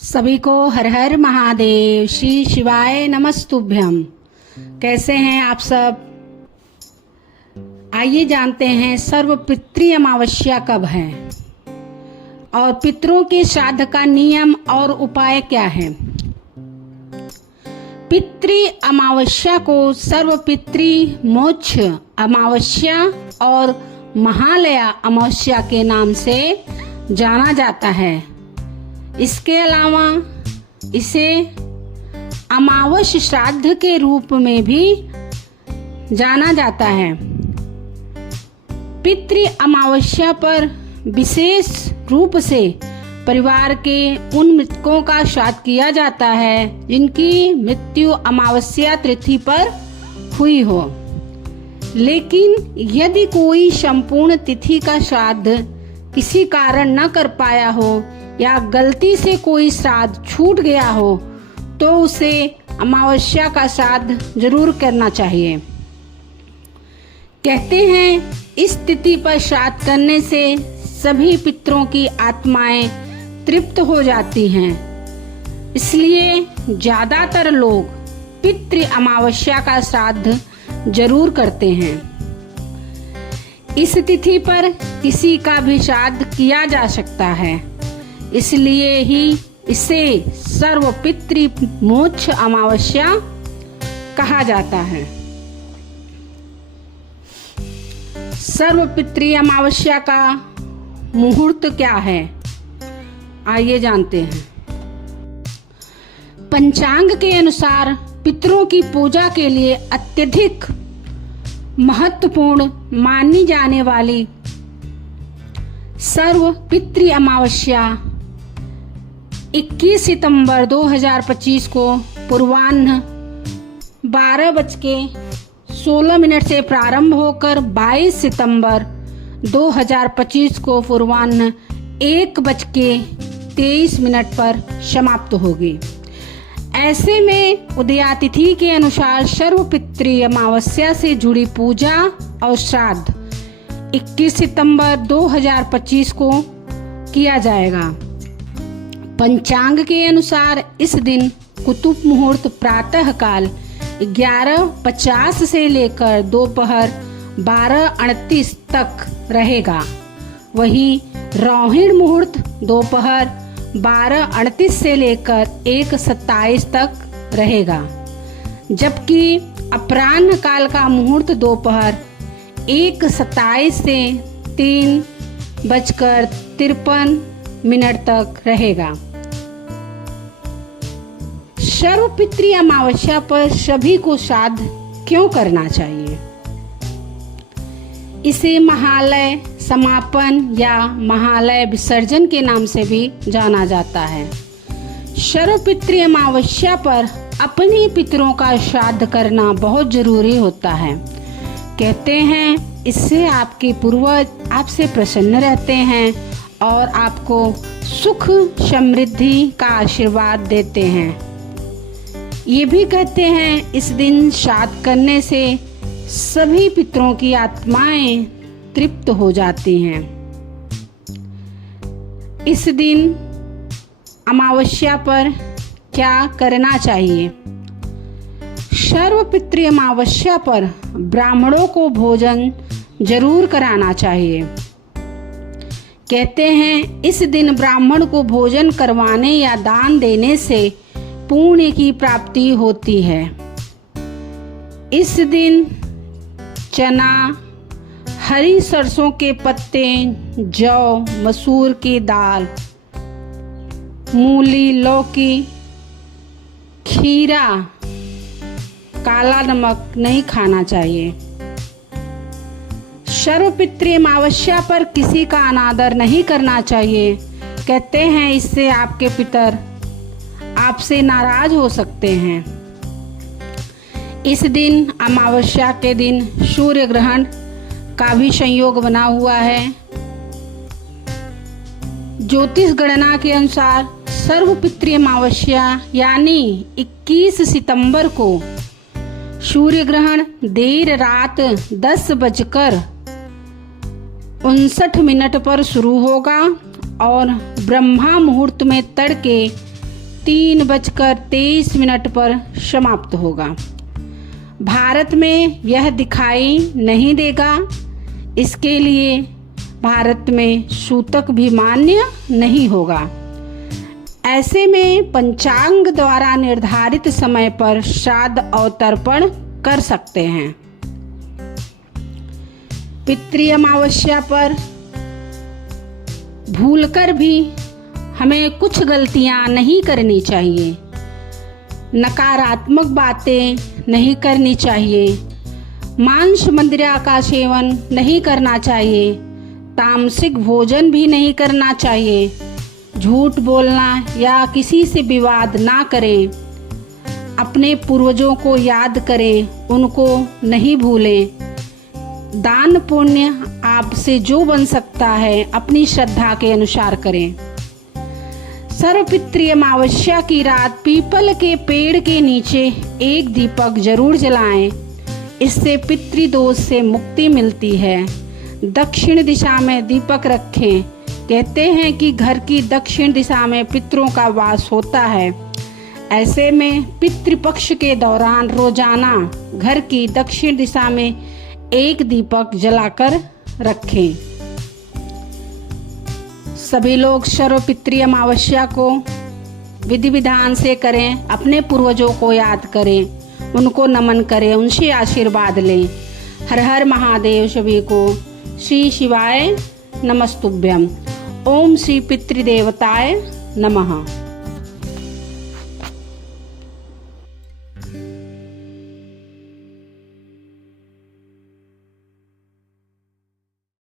सभी को हर हर महादेव, श्री शिवाय नमस्तुभ्यम। कैसे हैं आप सब? आइए जानते हैं सर्व पितृ अमावस्या कब है और पितरों के श्राद्ध का नियम और उपाय क्या है। पितृ अमावस्या को सर्व पितृ मोक्ष अमावस्या और महालया अमावस्या के नाम से जाना जाता है। इसके अलावा इसे अमावस श्राद्ध के रूप में भी जाना जाता है। पितृ अमावस्या पर विशेष रूप से परिवार के उन मृतकों का श्राद्ध किया जाता है जिनकी मृत्यु अमावस्या तिथि पर हुई हो। लेकिन यदि कोई संपूर्ण तिथि का श्राद्ध किसी कारण न कर पाया हो या गलती से कोई श्राद्ध छूट गया हो तो उसे अमावस्या का श्राद्ध जरूर करना चाहिए। कहते हैं इस तिथि पर श्राद्ध करने से सभी पितरों की आत्माएं तृप्त हो जाती हैं। इसलिए ज्यादातर लोग पितृ अमावस्या का श्राद्ध जरूर करते हैं। इस तिथि पर किसी का भी श्राद्ध किया जा सकता है, इसलिए ही इसे सर्व पितृ मोक्ष अमावस्या कहा जाता है। सर्व पितृ अमावस्या का मुहूर्त क्या है, आइए जानते हैं। पंचांग के अनुसार पितरों की पूजा के लिए अत्यधिक महत्वपूर्ण मानी जाने वाली सर्व पितृ अमावस्या 21 सितंबर 2025 को पूर्वाह्न 12:16 से प्रारंभ होकर 22 सितंबर 2025 को पूर्वाह्न 1:23 पर समाप्त होगी। ऐसे में उदयातिथि के अनुसार सर्व पितृ अमावस्या से जुड़ी पूजा और श्राद्ध 21 सितंबर 2025 को किया जाएगा। पंचांग के अनुसार इस दिन कुतुब मुहूर्त प्रातः काल 11:50 से लेकर दोपहर 12:38 तक रहेगा। वहीं रोहिणी मुहूर्त दोपहर 12:38 से लेकर 1:27 तक रहेगा, जबकि अपराह्न काल का मुहूर्त दोपहर 1:27 से 3:53 तक रहेगा। सर्व पितृ अमावस्या पर सभी को श्राद्ध क्यों करना चाहिए? इसे महालय समापन या महालय विसर्जन के नाम से भी जाना जाता है। सर्व पितृ अमावस्या पर अपने पितरों का श्राद्ध करना बहुत जरूरी होता है। कहते हैं इससे आपके पूर्वज आपसे प्रसन्न रहते हैं और आपको सुख समृद्धि का आशीर्वाद देते हैं। ये भी कहते हैं इस दिन श्राद्ध करने से सभी पितरों की आत्माएं तृप्त हो जाती हैं। इस दिन अमावस्या पर क्या करना चाहिए? सर्व पितृ अमावस्या पर ब्राह्मणों को भोजन जरूर कराना चाहिए। कहते हैं इस दिन ब्राह्मण को भोजन करवाने या दान देने से पुण्य की प्राप्ति होती है। इस दिन चना, हरी सरसों के पत्ते, जौ, मसूर की दाल, मूली, लौकी, खीरा, काला नमक नहीं खाना चाहिए। सर्व पितृ अमावस्या पर किसी का अनादर नहीं करना चाहिए। कहते हैं इससे आपके पितर आपसे नाराज हो सकते हैं। इस दिन अमावस्या के दिन सूर्य ग्रहण का भी संयोग बना हुआ है। ज्योतिष गणना के अनुसार सर्व पितृ अमावस्या यानी 21 सितंबर को सूर्य ग्रहण देर रात 10:59 पर शुरू होगा और ब्रह्मा मुहूर्त में तड़के 3:23 पर समाप्त होगा। भारत में यह दिखाई नहीं देगा, इसके लिए भारत में सूतक भी मान्य नहीं होगा। ऐसे में पंचांग द्वारा निर्धारित समय पर श्राद्ध और तर्पण कर सकते हैं। पितृ अमावस्या पर भूलकर भी हमें कुछ गलतियां नहीं करनी चाहिए। नकारात्मक बातें नहीं करनी चाहिए। मांस मदिरा का सेवन नहीं करना चाहिए। तामसिक भोजन भी नहीं करना चाहिए। झूठ बोलना या किसी से विवाद ना करें। अपने पूर्वजों को याद करें, उनको नहीं भूलें। दान पुण्य आपसे जो बन सकता है अपनी श्रद्धा के अनुसार करें। सर्वपितृ अमावस्या की रात पीपल के पेड़ के नीचे एक दीपक जरूर जलाएं। इससे पितृदोष से मुक्ति मिलती है। दक्षिण दिशा में दीपक रखें। कहते हैं कि घर की दक्षिण दिशा में पितरों का वास होता है। ऐसे में पितृपक्ष के दौरान रोजाना घर की दक्षिण दिशा में एक दीपक जलाकर रखें। सभी लोग सर्वपितृ अमावस्या को विधि विधान से करें। अपने पूर्वजों को याद करें, उनको नमन करें, उनसे आशीर्वाद लें। हर हर महादेव। सभी को श्री शिवाय नमस्तुभ्यम। ओम श्री पितृदेवताय नमः।